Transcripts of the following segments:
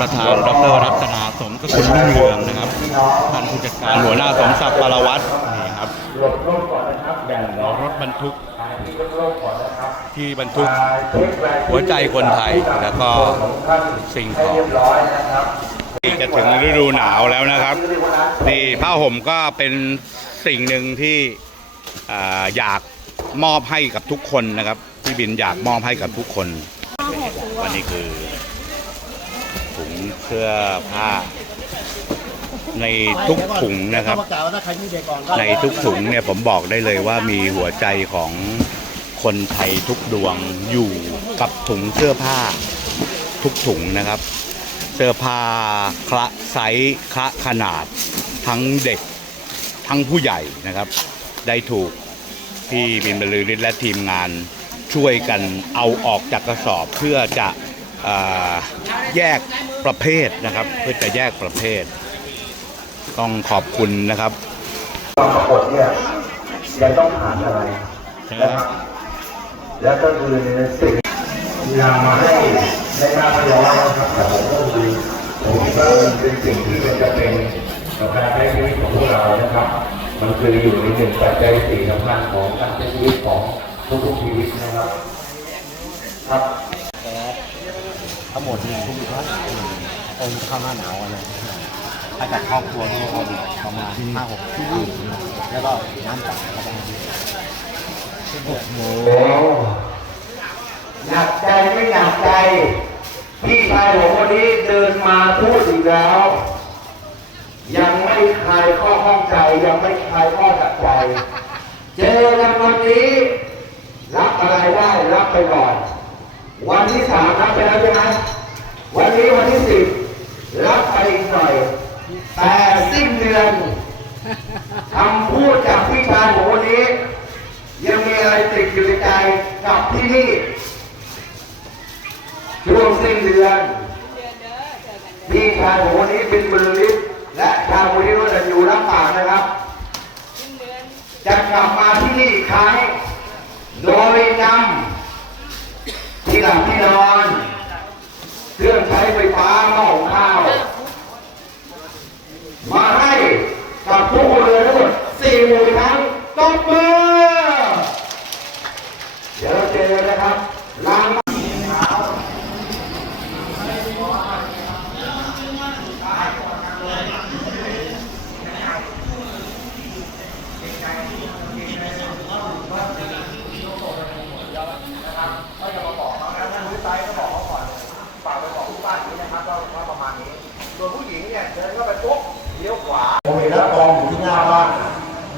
ประธานดรรัตนาสมสกุลรุ่งเรืองนะครับ ท่านผู้จัดการหัวหน้าสมศักดิ์ปารวัตรนี่ครับหลบรถก่อนนะครับแบ่งรถรถบรรทุกที่รถรถก่อนนะครับที่บรรทุกเช็ครายชื่อหัวใจคนไทยแล้วก็ของท่านสิ่งขให้องเรียบร้อยนะครับที่จะถึงฤดูหนาวแล้วนะครับนี่ผ้าห่มก็เป็นสิ่งหนึ่งที่อ่าอยากมอบให้กับทุกคนนะครับพี่บินอยากมอบให้กับทุกคนวันนี้คือ ถุงเสื้อผ้า ในทุกถุงนะครับ ในทุกถุงเนี่ยผมบอกได้เลยว่ามีหัวใจของคนไทยทุกดวงอยู่กับถุงเสื้อผ้าทุกถุงนะครับ เสื้อผ้าคละไซส์คละขนาดทั้งเด็กทั้งผู้ใหญ่นะครับ ได้ถูกพี่บินบรรลือฤทธิ์และทีมงานช่วยกันเอาออกจากกระสอบเพื่อจะอแยก ประเภทนะครับ เพื่อจะแยกประเภท ต้องขอบคุณนะครับตอนประกวดเนี่ยยังต้องผ่านอะไรนะครับแล้วก็คือในสิ่งที่นำมาให้ในหน้าพยอนะครับแต่ผมก็คือผมคิดว่ามันเป็นสิ่งที่มันจะเป็นต่อการใช้ชีวิตของพวกเรานะครับ มันคืออยู่ในหนึ่งปัจจัยสี่สำคัญของการใช้ชีวิตของทุกๆชีวิตนะครับ ครับ ทั้งหมดนี่ทุกท่านองค์เข้าหน้าหนาวอะนะถ้าจากครอบครัวนี่ก็ประมาณห้าหกที่แล้วก็น้ำจับก็ประมาณนี้โอ้หนักใจไม่หนักใจพี่ชายผมวันนี้เดินมาพูดอีกแล้ว ยังไม่คลายข้อข้องใจ ยังไม่คลายข้อตัดใจ เจอกันวันนี้ รับอะไรได้รับไปก่อน วันที่สามรับไปแล้วใช่ไหมวันนี้วันที่สิบรับไปอีกหน่อย แต่สิ้นเดือนคำพูดจากพี่ชายผมวันนี้ ยังมีอะไรติดอยู่ในใจกับที่นี่ช่วงสิ้นเดือนพี่ชายผมวันนี้เป็นบริลิตและชาวบุรีรัมย์อยู่รับปากนะครับ จะกลับมาที่นี่อีกครั้งโดยนำ ที่หลับที่นอน เครื่องใช้ไฟฟ้าหม้อหุงข้าว มาให้กับทุกคนเลยทั้งหมดสี่หมื่นครั้งตบมือเดี๋ยวเราเจอกันนะครับล้าง ผมเห็นแล้วกองอยู่ที่หน้าบ้าน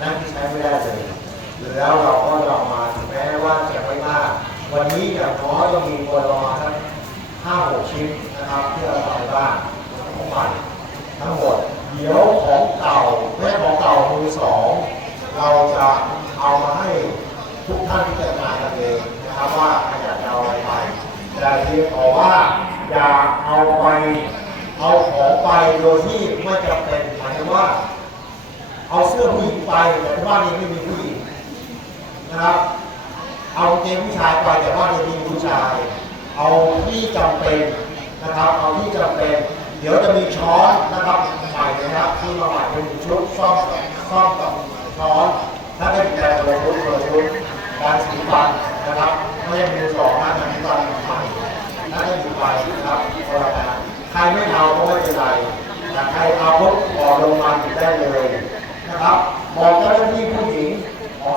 นั่นที่ใช้ไม่ได้เลยแล้วเราก็จะเอามาถึงแม้ว่าจะไม่มาก วันนี้ อย่างน้อยเรามีคนประมาณสักห้าหกชิ้นนะครับที่เราเอาไปบ้านของใหม่ทั้งหมด เดี๋ยวของเก่าแม่ของเก่ามือสอง เราจะเอามาให้ทุกท่านที่จะงานกันเองนะครับว่าใครอยากจะเอาอะไรไปแต่เพียงขอว่าอย่าเอาไปเอาของไปโดยที่ไม่จำเป็นหมายถึงว่า เอาเสื้อผู้หญิงไปแต่ที่บ้านนี้ไม่มีผู้หญิงนะครับ เอาเกงผู้ชายไปแต่บ้านนี้ไม่มีผู้ชาย เอาที่จำเป็นนะครับ เอาที่จำเป็น เดี๋ยวจะมีช้อนนะครับใหม่นะครับที่มาใหม่เป็นชุดซ่อมกับซ่อมกับช้อน ถ้าเป็นแต่ละชุดละชุดการสีฟันนะครับไม่ใช่มือสองนะการสีฟันใหม่ถ้าได้อยู่ไปนะครับคนละแบบใครไม่เอาก็ไม่เป็นไรแต่ใครเอาปุ๊บออกลงมาหยิบได้เลยนะครับบอกเจ้าหน้าที่ผู้หญิง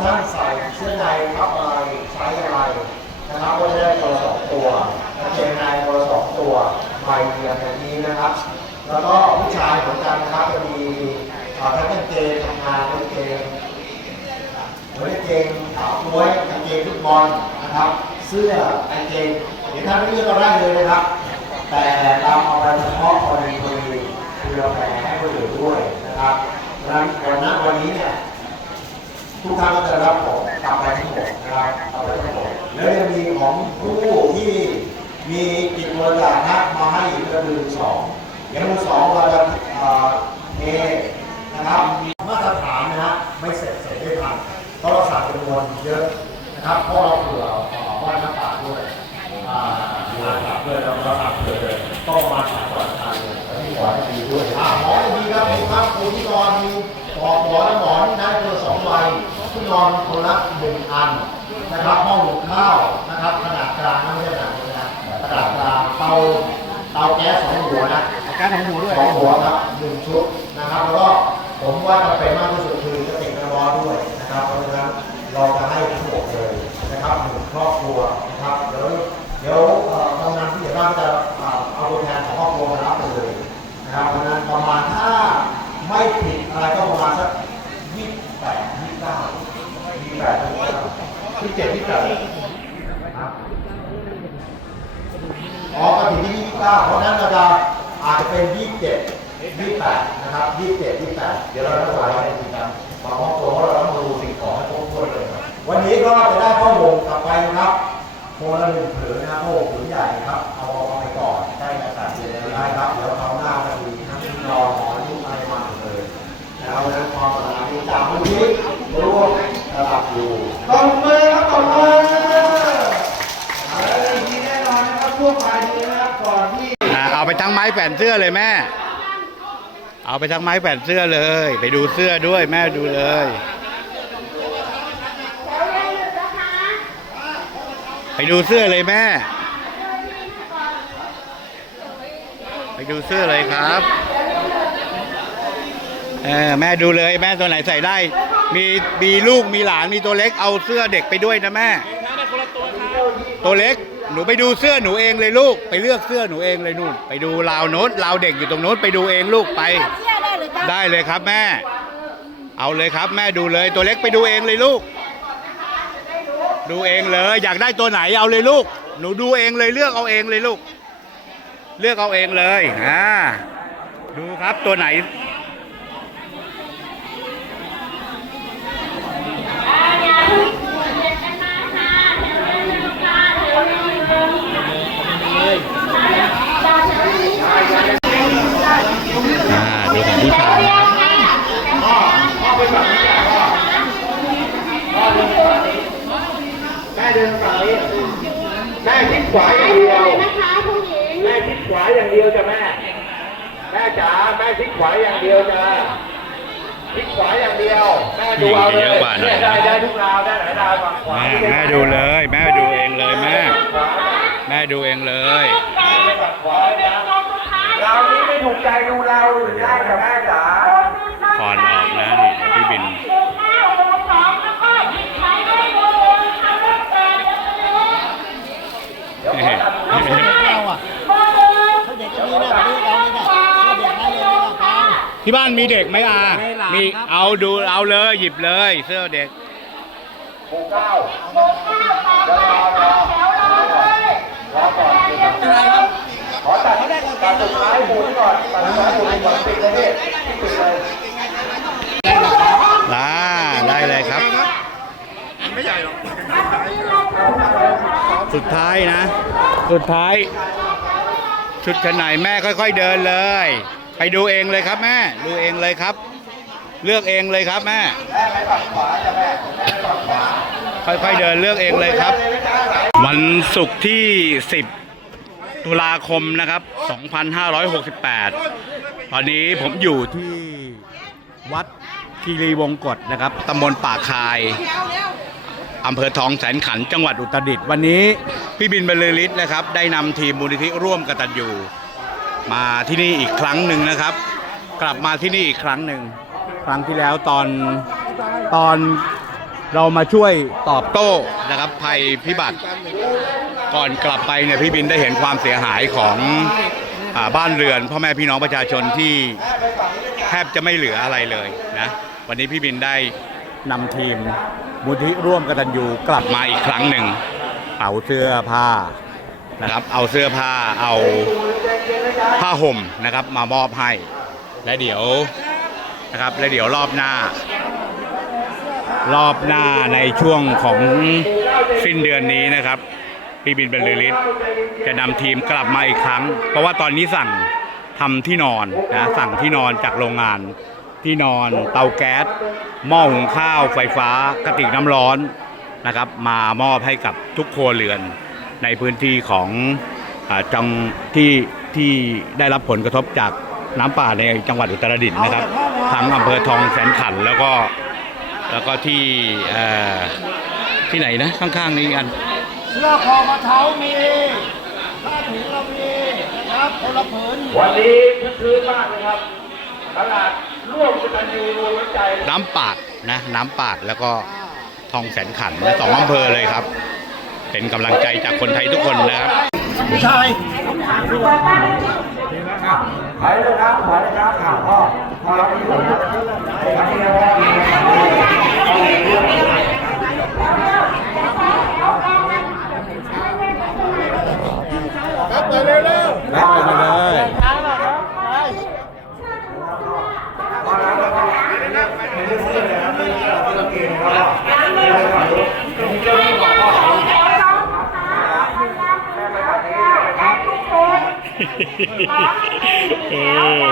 ท่านใส่เสื้อในทับอะไรใช้อะไรนะครับก็จะได้ตัวสองตัวกางเกงในตัวสองตัวใบเดียวอย่างนี้นะครับ แล้วก็ผู้ชายเหมือนกันนะครับจะมีอ่าทั้งกางเกงทำงานกางเกงหมือกางเกงขาวม้วยกางเกงฟุตบอลนะครับ เสื้อกางเกงเดี๋ยวท่านเลือกก็ได้เลยนะครับ แต่เราเอาไปเฉพาะกรณีกรณีคือเราแบ่งให้คนอื่นด้วยนะครับดังนั้นวันนี้เนี่ย ทุกท่านก็จะรับของกลับไปทั้งหมดนะครับตับไปทั้งหมดแล้วยังมีของผู้ที่มีกิจวัตรนะมาให้อีกก็คือสองเดี๋ยวมือสองเราจะเอ่อเทนะครับมาตรฐานนะฮะไม่เสร็จเสร็จไม่ทันเพราะเราสั่งจำนวนเยอะนะครับเพราะเราเผื่อเอ่อว่าหน้าตาด้วย อ่าดูแลด้วยเราก็ทำเพื่อเลยต้องมาสามวันทัน ปอกหมอนและหมอนนั่งคนละสองใบ ที่นอนคนละหนึ่งอันนะครับห้องหุงข้าวนะครับขนาดกลางนะไม่ใช่ขนาดเล็กนะขนาดกลางเตาเตาแก๊สสองหัวนะแก๊สของหมูด้วยสองหัวครับหนึ่งชุดนะครับแล้วก็ผมว่าจะเป็น เพราะนั้นเราจะอาจจะเป็น 27 28 นะครับ 27 28 เดี๋ยวเราจะสายในกิจกรรมมาห้องตัวเพราะเราต้องดูสิ่งของให้ครบถ้วนเลยครับวันนี้ก็จะได้ข้อมูลกลับไปนะครับโคนละหนึ่งผืนนะครับโอ้ผืนใหญ่ครับ ทั้งไม้แผ่นเสื้อเลยแม่ เอาไปทั้งไม้แผ่นเสื้อเลย ไปดูเสื้อด้วยแม่ดูเลยไปดูเสื้อเลยแม่ ไปดูเสื้อเลยครับเออแม่ดูเลยแม่ตัวไหนใส่ได้ มีมีลูกมีหลานมีตัวเล็กเอาเสื้อเด็กไปด้วยนะแม่ตัวเล็ก หนูไปดูเสื้อหนูเองเลยลูก ไปเลือกเสื้อหนูเองเลยนู่น ไปดูราวโน้นราวเด็กอยู่ตรงโน้นไปดูเองลูกไปเชื่อได้เลยจ้ะได้เลยครับแม่ เอาเลยครับแม่ดูเลยตัวเล็กไปดูเองเลยลูก ดูเองเลย อยากได้ตัวไหนเอาเลยลูก หนูดูเองเลยเลือกเอาเองเลยลูก เลือกเอาเองเลยอ่าดูครับตัวไหน อ่าดูของผู้ชายนะครับแม่เดินฝั่งนี้แม่คิดขวาอย่างเดียว นะคะผู้หญิงแม่คิดขวาอย่างเดียวจ้ะแม่ แม่จ๋าแม่คิดขวาอย่างเดียวจ้ะคิดขวาอย่างเดียว แม่ดูเอาเลยเนี่ยได้ได้ทุกราวได้ไหนดาวฝั่งขวาแม่แม่ดูเลย แม่ดูเองเลยแม่ แม่ดูเองเลย ฝั่งขวานะ เรานี้ไม่ถูกใจดูเราได้จ้ะแม่จ๋าก่อนออกนะนี่พี่บินหนึ่งเก้าหกสองแล้วก็หยิบใช้ได้เลยทำได้แปดจะไปเลยเราอะเบอร์หนึ่งถ้าเด็กก็มีนะลูกเราเนี่ยนะถ้าเด็กได้เลยนะครัที่บ้านมีเด็กไหมอะมีหลานมีครับเอาดูเอาเลยหยิบเลยเสื้อเด็กหกเก้าหกเก้าต่อไปต่อแถวรอเลยรอก่อนอะไรครับ ขอตัดตัดสุดท้ายหมุนก่อนตัดสุดท้ายหมุนก่อนปิดเลยพี่ปิดเลยอ่าได้เลยครับสุดท้ายนะ สุดท้าย ชุดชั้นในแม่ค่อย ๆเดินเลย ไปดูเองเลยครับแม่ ดูเองเลยครับ เลือกเองเลยครับแม่ค่อยๆเดินเลือกเองเลยครับ วันศุกร์ที่ 10 ตุลาคมนะครับ 2568 ตอนนี้ผมอยู่ที่วัดคีรีวงกฏนะครับตำบลป่าคายอำเภอทองแสนขันจังหวัดอุตรดิตถ์วันนี้พี่บินบรรลือฤทธิ์นะครับ ได้นำทีมมูลนิธิร่วมกตัญญูมาที่นี่อีกครั้งหนึ่งนะครับ กลับมาที่นี่อีกครั้งหนึ่งครั้งที่แล้วตอนตอนเรามาช่วยตอบโต้นะครับภัยพิบัติ ก่อนกลับไปเนี่ยพี่บินได้เห็นความเสียหายของอาบ้านเรือนพ่อแม่พี่น้องประชาชนที่แทบจะไม่เหลืออะไรเลยนะวันนี้พี่บินได้นำทีมมูลที่ร่วมกตัญญูกลับมาอีกครั้งหนึ่งเอาเสื้อผ้านะครับ เอาเสื้อผ้าเอาผ้าห่มนะครับมามอบให้ และเดี๋ยวนะครับและเดี๋ยวรอบหน้า รอบหน้าในช่วงของสิ้นเดือนนี้นะครับ พี่บินบรรลือฤทธิ์จะนำทีมกลับมาอีกครั้ง เพราะว่าตอนนี้สั่งทำที่นอนนะสั่งที่นอนจากโรงงานที่นอนเตาแก๊สหม้อหุงข้าว ไฟฟ้ากระติกน้ำร้อนนะครับ มามอบให้กับทุกครัวเรือนในพื้นที่ของอจังที่ที่ได้รับผลกระทบจากน้ำป่าในจังหวัดอุตรดิตถ์นะครับ ทั้งอำเภอทองแสนขันแล้วก็แล้วก็ที่ที่ไหนนะข้างๆนี้กัน เสื้อคอกระเช้ามีผ้าถุงเรามีนะครับคนละผืนวันนี้คึกคืนมากเลยครับตลาดร่วมกตันยูรวมน้ำใจน้ำปาดนะน้ำปาดแล้วก็ทองแสนขันธ์และสองอำเภอเลยครับ เป็นกำลังใจจากคนไทยทุกคนนะครับผู้ชายไปเลยครับไปเลยครับข่าวพ่อพ่อรับที่ผมครับครับที่เราครับไปเร็วเร็ว รับไปเลย เออ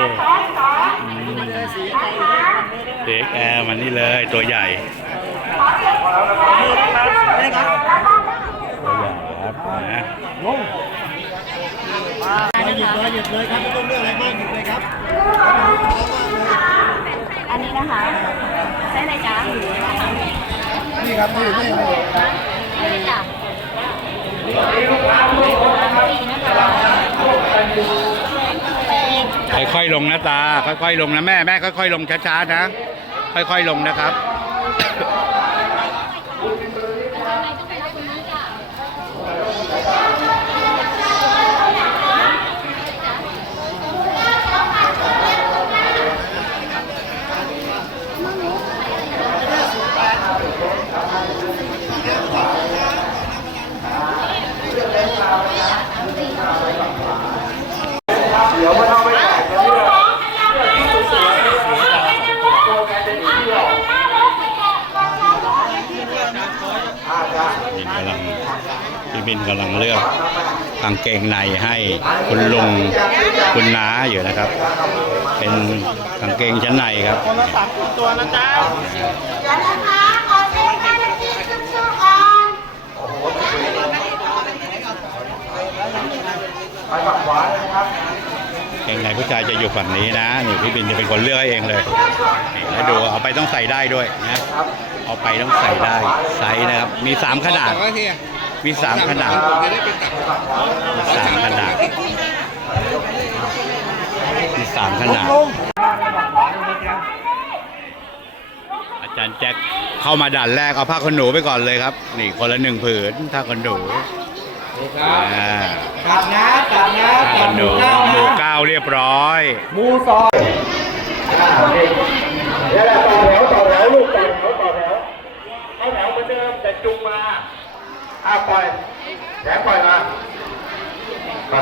เด็กแอร์มันนี่เลยตัวใหญ่ ตัวใหญ่ครับนะ หยิบ เลยหยิบเลยครับไม่ต้องเลือกอะไรมากหยิบเลยครับอันนี้นะคะใช่เลยจ้านี่ครับนี่นี่นี่จ้ะค่อยๆลงนะตา ค่อยๆลงนะแม่แม่ค่อยๆลงช้าๆนะ ค่อยๆลงนะครับ เดี๋ยวมันเอาไปแจกกันเนี่ยตัวแกจะหนีเที่ยวอาจารย์ บินกำลังพี่บินกำลังเลือกกาง เกงในให้คุณลุงคุณน้าอยู่นะครับ เป็นกางเกงชั้นในครับคนละสามสิบตัวนะจ๊ะเดี๋ยวนะคะขอเช็คการที่สู้ๆก่อนไปฝั่งขวาเลยนะครับเกงในผู้ชายจะอยู่ฝั่งนี้นะนี่พี่บินจะเป็นคนเลือกให้เองเลยนี่แล้วดูเอาไปต้องใส่ได้ด้วยนะเอาไปต้องใส่ได้ไซส์นะครับ มีสามขนาด มีสามขนาดมีสามขนาดมีสามขนาดอาจารย์แจ็คเข้ามาด่านแรกเอาผ้าขนหนูไปก่อนเลยครับ นี่คนละหนึ่งผืนผ้าขนหนูตัดนะตัดนะผ้าขนหนูหมูเก้าเรียบร้อยหมูซอยเดี๋ยวต่อแถวต่อแถวลูกต่อแถวต่อแถวเข้าแถวเหมือนเดิมแต่จุงมา อ่าปล่อยแถมปล่อยมาไป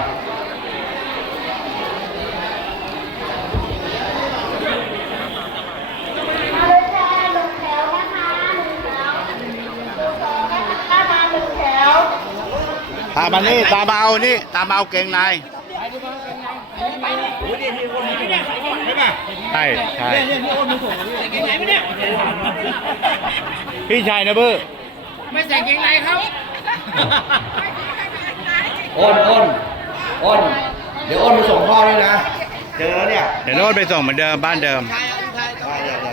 มาเลยจ้าหนึ่งแถวนะคะหนึ่งแถวหนึ่งแถวถ้ามาหนึ่งแถวตามมานี่ตามมาเอานี่ตามมาเอาเกงในใช่ใช่พี่ชายนะเบื้อ อ้นอ้นอ้นเดี๋ยวอ้นไปส่งพ่อด้วยนะ เจอแล้วเนี่ยเดี๋ยวโน้ตไปส่งเหมือนเดิมบ้านเดิม ได้ได้ได้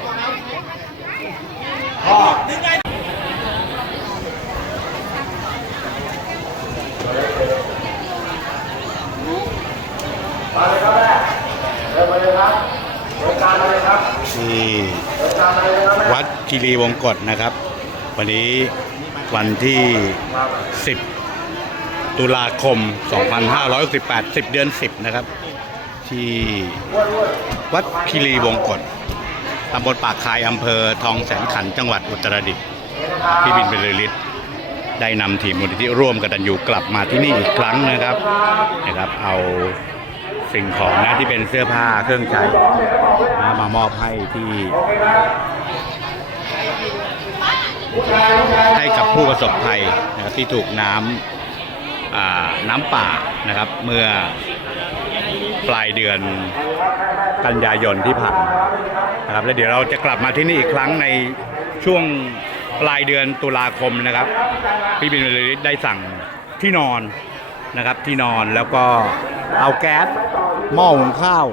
พ่อมาเลยครับแม่เดินมาเลยครับเดินตามมาเลยครับที่เดินตามมาเลยครับแม่ วัดคีรีวงกฏนะครับ วันนี้ วันที่ 10 ตุลาคม 2568 10 เดือน 10 นะครับ ที่วัดคีรีวงกฏตำบลปากคายอำเภอทองแสนขันจังหวัดอุตรดิตถ์พี่บินเบรลิตได้นำทีมมูลนิธิร่วมกตันยูกลับมาที่นี่อีกครั้งนะครับนะครับ เอาสิ่งของนะที่เป็นเสื้อผ้าเครื่องใช้นะมามอบให้ที่ ให้กับผู้ประสบภัยนะครับที่ถูกน้ำอ่าน้ำป่านะครับ เมื่อปลายเดือนกันยายนที่ผ่านนะครับแล้วเดี๋ยวเราจะกลับมาที่นี่อีกครั้งในช่วงปลายเดือนตุลาคมนะครับ พี่บินบริได้สั่งที่นอนนะครับที่นอนแล้วก็เอาแก๊สหม้อหุงข้าว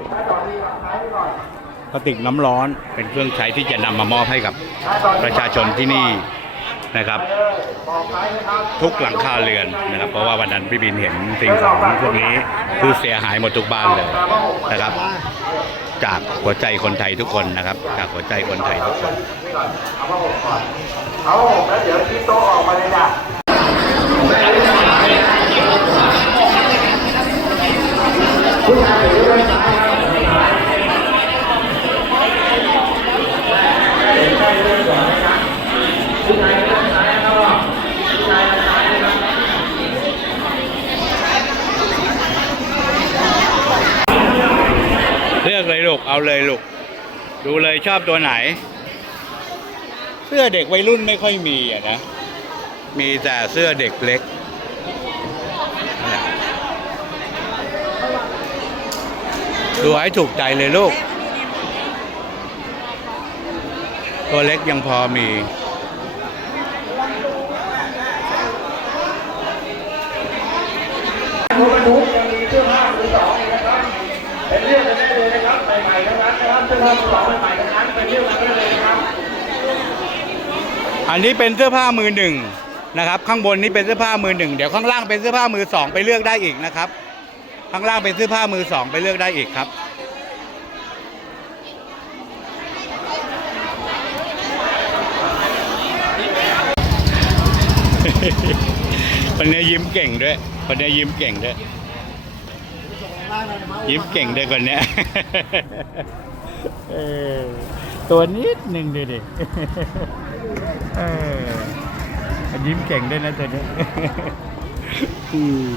กระติกน้ำร้อนเป็นเครื่องใช้ที่จะนำมามอบให้กับประชาชนที่นี่นะครับ ทุกหลังคาเรือนนะครับ เพราะว่าวันนั้นพี่บินเห็นสิ่งของพวกนี้คือเสียหายหมดทุกบ้านเลยนะครับ จากหัวใจคนไทยทุกคนนะครับ จากหัวใจคนไทยทุกคนเอาผมแล้วเดี๋ยวที่โต๊ะออกมาเลยจ้ะ เลือกเลยลูก เอาเลยลูก ดูเลยช อบตัวไหน เสื้อเด็กวัยรุ่นไม่ค่อยมีอะนะ มีแต่เสื้อเด็กเล็กนั่นแหละดูให้ถูกใจเลยลูก ตัวเล็กยังพอมีรถบรรทุกยังมีเสื้อผ้ามือสองอีกนะครับเป็นเรื่องกันได้เลยนะครับใหม่ๆทั้งนั้นนะครับเสื้อผ้ามือสองใหม่ๆทั้งนั้น เป็นเรื่องกันได้เลยนะครับ อันนี้เป็นเสื้อผ้ามือหนึ่งนะครับ ข้างบนนี้เป็นเสื้อผ้ามือหนึ่งเดี๋ยวข้างล่างเป็นเสื้อผ้ามือสองไปเลือกได้อีกนะครับ ข้างล่างเป็นเสื้อผ้ามือสองไปเลือกได้อีกครับ คนนี้ยิ้มเก่งด้วยคนนี้ยิ้มเก่งด้วย ยิ้มเก่งด้วยคนเนี้ยตัวนิดหนึ่งดูดิ เออยิ้มเก่งด้วยนะตัวเนี้ยอืม